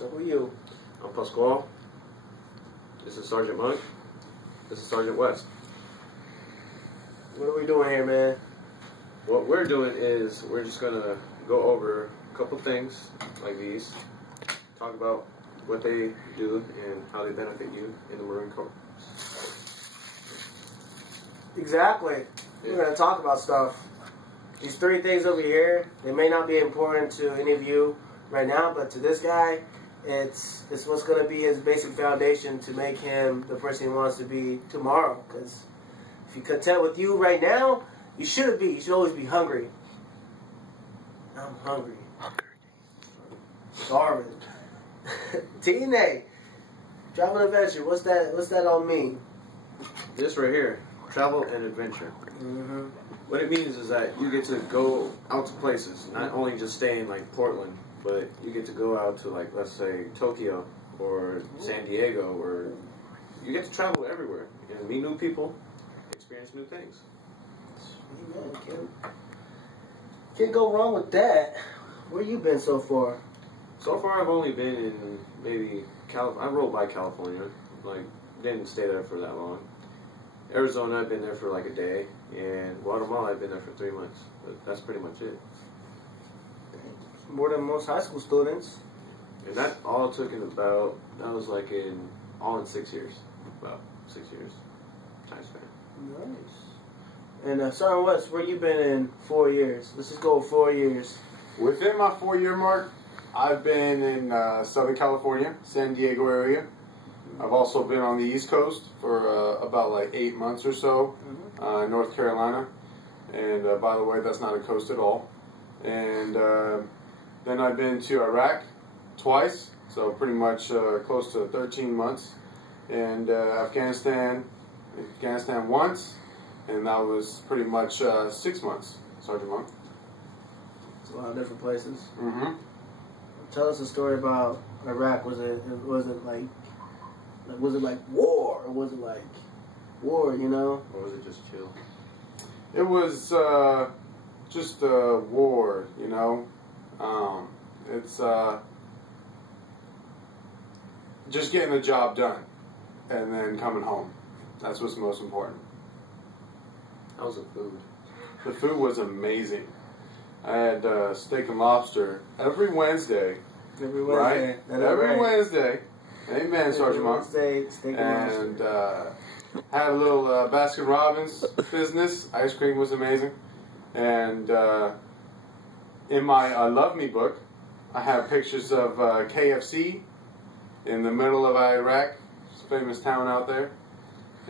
So who are you? I'm Pasquale. This is Sergeant Monk. This is Sergeant West. What are we doing here, man? What we're doing is we're just going to go over a couple things like these. Talk about what they do and how they benefit you in the Marine Corps. Exactly. Yeah. We're going to talk about stuff. These three things over here, they may not be important to any of you right now, but to this guy, it's what's going to be his basic foundation to make him the person he wants to be tomorrow. Because if you're content with you right now, you should be. You should always be hungry. I'm hungry. Starving. TNA. Travel and adventure. What's that all mean? This right here, travel and adventure. Mm-hmm. What it means is that you get to go out to places, not only just stay in like Portland, but you get to go out to like, let's say, Tokyo or San Diego, or you get to travel everywhere and meet new people, experience new things. Can't go wrong with that. Where you been so far? So far, I've only been in maybe I rode by California, like didn't stay there for that long. Arizona, I've been there for like a day, and Guatemala, I've been there for 3 months. But that's pretty much it. More than most high school students. And that all took in about, that was like all in 6 years. About 6 years time span. Nice. And Sergeant West, where you been in 4 years? Let's just go 4 years. Within my 4-year mark, I've been in Southern California, San Diego area. I've also been on the East Coast for about like 8 months or so, North Carolina. And by the way, that's not a coast at all. And then I've been to Iraq twice, so pretty much close to 13 months. And Afghanistan once, and that was pretty much 6 months, Sergeant Monk. It's a lot of different places. Mm-hmm. Tell us a story about Iraq. Was it like war, or was it like war, you know? Or was it just chill? It was just a war, you know. It's just getting the job done and then coming home. That's what's most important. How's the food? The food was amazing. I had steak and lobster every Wednesday. Every Wednesday. Right? Every Wednesday. Amen, Sergeant Monk. Steak and lobster. Had a little Baskin Robbins business. Ice cream was amazing. And in my Love Me book, I have pictures of KFC in the middle of Iraq. It's a famous town out there.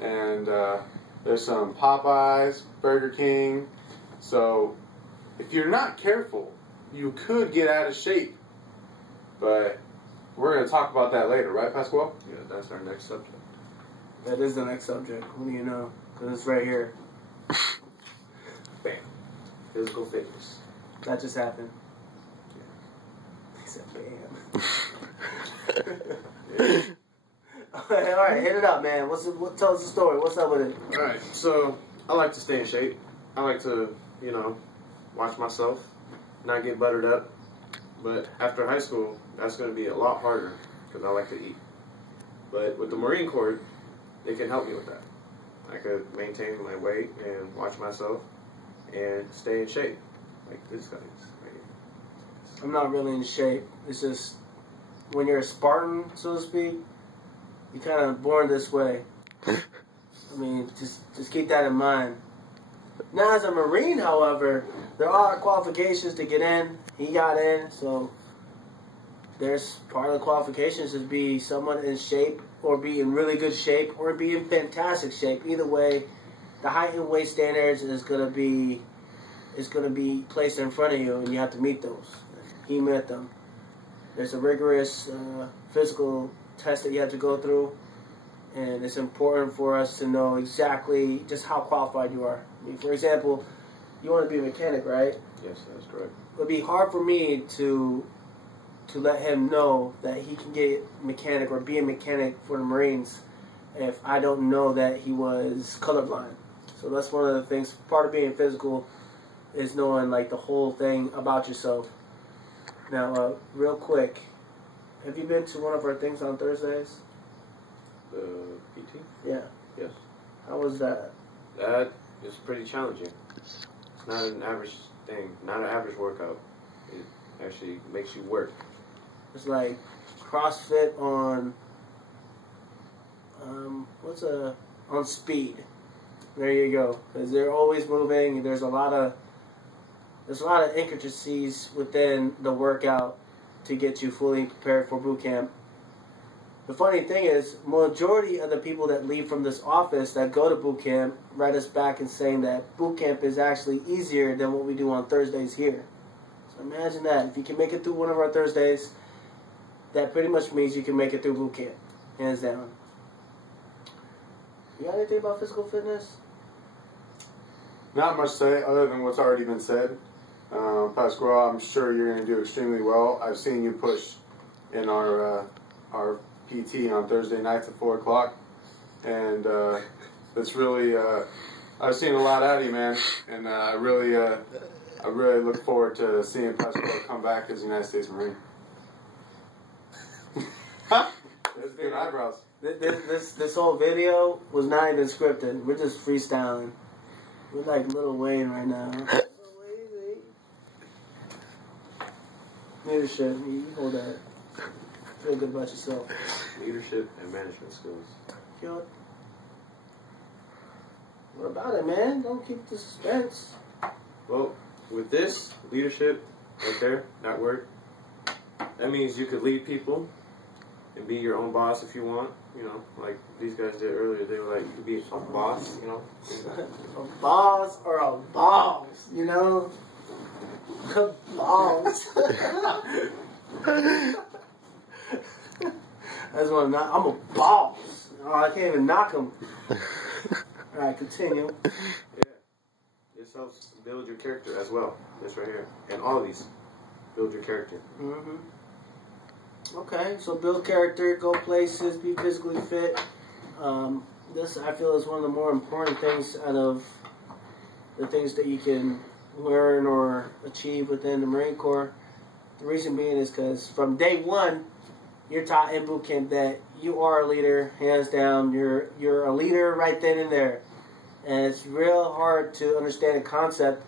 And there's some Popeyes, Burger King. So if you're not careful, you could get out of shape. But we're going to talk about that later, right, Pasquale? Yeah, that's our next subject. That is the next subject. What do you know? Because it's right here. Bam. Physical fitness. That just happened. Yeah. He said bam. All right, hit it up, man. Tell us the story. What's up with it? All right, so I like to stay in shape. I like to, you know, watch myself, not get buttered up. But after high school, that's going to be a lot harder because I like to eat. But with the Marine Corps, they can help me with that. I could maintain my weight and watch myself and stay in shape, like this guy is right here. I'm not really in shape. It's just when you're a Spartan, so to speak, you're kind of born this way. I mean, just keep that in mind. Now, as a Marine, however, there are qualifications to get in. He got in, so there's part of the qualifications is be someone in shape, or be in really good shape, or be in fantastic shape. Either way, the height and weight standards is gonna be placed in front of you, and you have to meet those. He met them. There's a rigorous physical test that you have to go through, and it's important for us to know exactly just how qualified you are. I mean, for example, you want to be a mechanic, right? Yes, that's correct. It would be hard for me to let him know that he can get mechanic or be a mechanic for the Marines if I don't know that he was colorblind. So that's one of the things. Part of being physical is knowing like the whole thing about yourself. Now, real quick, Have you been to one of our things on Thursdays? The PT? Yeah. Yes. How was that? That is pretty challenging. It's not an average thing, not an average workout. It actually makes you work. It's like CrossFit on on speed. There you go. Because they're always moving. There's a lot of intricacies within the workout to get you fully prepared for boot camp. The funny thing is, majority of the people that leave from this office that go to boot camp write us back and saying that boot camp is actually easier than what we do on Thursdays here. So imagine that. If you can make it through one of our Thursdays, that pretty much means you can make it through boot camp. Hands down. You got anything about physical fitness? Not much to say other than what's already been said. Pasquale, I'm sure you're going to do extremely well. I've seen you push in our PT on Thursday nights at 4 o'clock, and it's really I've seen a lot out of you, man, and I really look forward to seeing Pasquale come back as a United States Marine. That's good eyebrows. This whole video was not even scripted. We're just freestyling. We're like Lil Wayne right now. Leadership, you hold that. Feel good about yourself. Leadership and management skills. Yo, what about it, man? Don't keep the suspense. Well, with this leadership right there, that word, that means you could lead people and be your own boss if you want. You know, like these guys did earlier. They were like, you could be a boss, you know. A boss or a boss, you know? Balls. That's what I'm a boss. Oh, I can't even knock him. Alright, continue. Yeah. This helps build your character as well. This right here. And all of these build your character. Mm-hmm. Okay, so build character, go places, be physically fit. This, I feel, is one of the more important things out of the things that you can learn or achieve within the Marine Corps. The reason being is because from day one, you're taught in boot camp that you are a leader, hands down. You're a leader right then and there. And it's real hard to understand a concept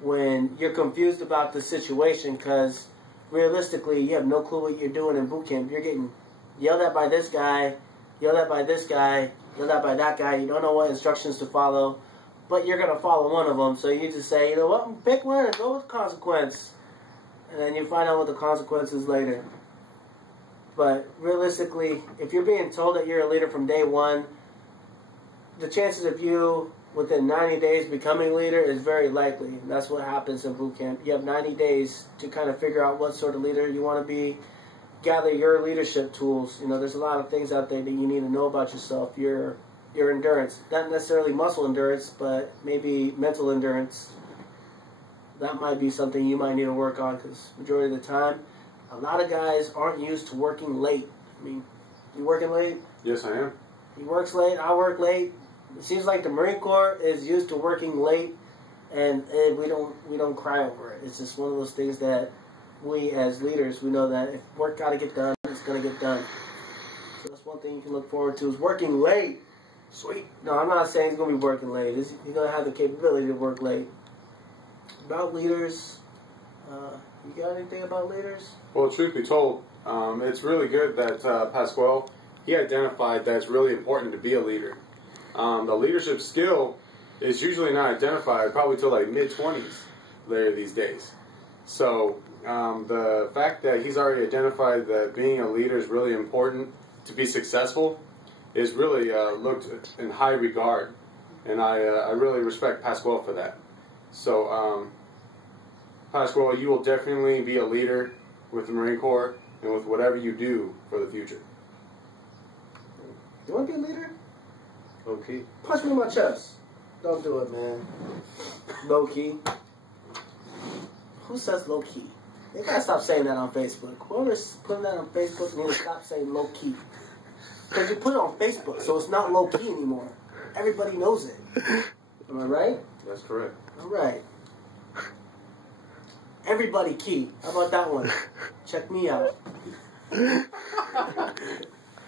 when you're confused about the situation, because realistically, you have no clue what you're doing in boot camp. You're getting yelled at by this guy, yelled at by this guy, yelled at by that guy. You don't know what instructions to follow, but you're going to follow one of them. So you just say, you know what, pick one and go with consequence. And then you find out what the consequence is later. But realistically, if you're being told that you're a leader from day one, the chances of you within 90 days becoming a leader is very likely. That's what happens in boot camp. You have 90 days to kind of figure out what sort of leader you want to be, gather your leadership tools. You know, there's a lot of things out there that you need to know about yourself. Your endurance, not necessarily muscle endurance, but maybe mental endurance. That might be something you might need to work on, because majority of the time, a lot of guys aren't used to working late. I mean, you working late? Yes, I am. He works late, I work late. It seems like the Marine Corps is used to working late, and we don't cry over it. It's just one of those things that we as leaders, we know that if work got to get done, it's going to get done. So that's one thing you can look forward to, is working late. Sweet. No, I'm not saying he's going to be working late. He's going to have the capability to work late. About leaders, you got anything about leaders? Well, truth be told, it's really good that Pasquale, he identified that it's really important to be a leader. The leadership skill is usually not identified probably till like mid-20s later these days. So the fact that he's already identified that being a leader is really important to be successful is really looked in high regard, and I really respect Pasquale for that. So Pasquale, you will definitely be a leader with the Marine Corps and with whatever you do for the future. You want to be a leader? Low key. Punch me in my chest. Don't do it, man. Low key. Who says low key? They gotta stop saying that on Facebook. Whoever's putting that on Facebook needs to stop saying low key. Because you put it on Facebook, so it's not low key anymore. Everybody knows it. Am I right? That's correct. All right. Everybody key. How about that one? Check me out.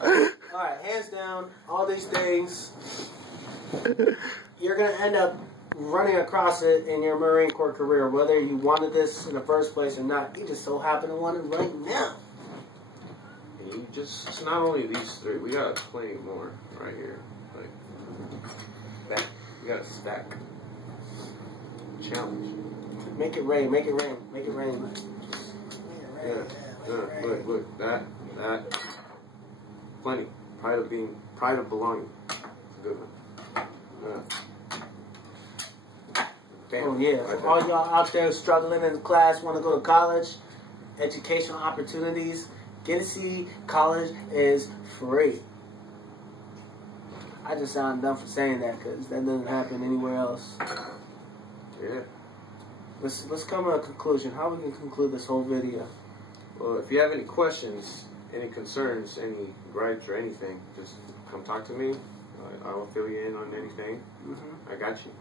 Alright, hands down, all these things, you're going to end up running across it in your Marine Corps career, whether you wanted this in the first place or not. You just so happen to want it right now. And you just, it's not only these three, we got plenty more right here. Like, we got a stack. Challenge. Make it rain, make it rain, make it rain. Yeah, look, that. Plenty. Pride of belonging. It's a good one. Oh yeah, for all y'all out there struggling in class, want to go to college, educational opportunities, Genesee College is free. I just sound dumb for saying that because that doesn't happen anywhere else. Yeah. Let's come to a conclusion. How we can conclude this whole video? Well, if you have any questions, any concerns, any gripes or anything, just come talk to me. I will fill you in on anything. I got you.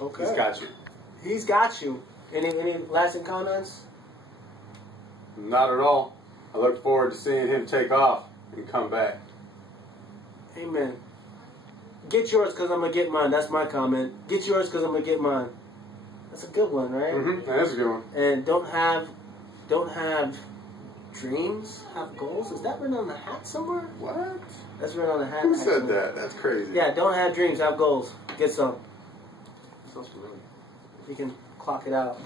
Okay. He's got you. He's got you. Any lasting comments? Not at all. I look forward to seeing him take off and come back. Amen. Get yours because I'm going to get mine. That's my comment. Get yours because I'm going to get mine. That's a good one, right? That's a good one. And don't have dreams, have goals. Is that written on the hat somewhere? What? That's written on the hat. Who said that? That's crazy. Yeah, don't have dreams, have goals. Get some. Sounds familiar. You can clock it out.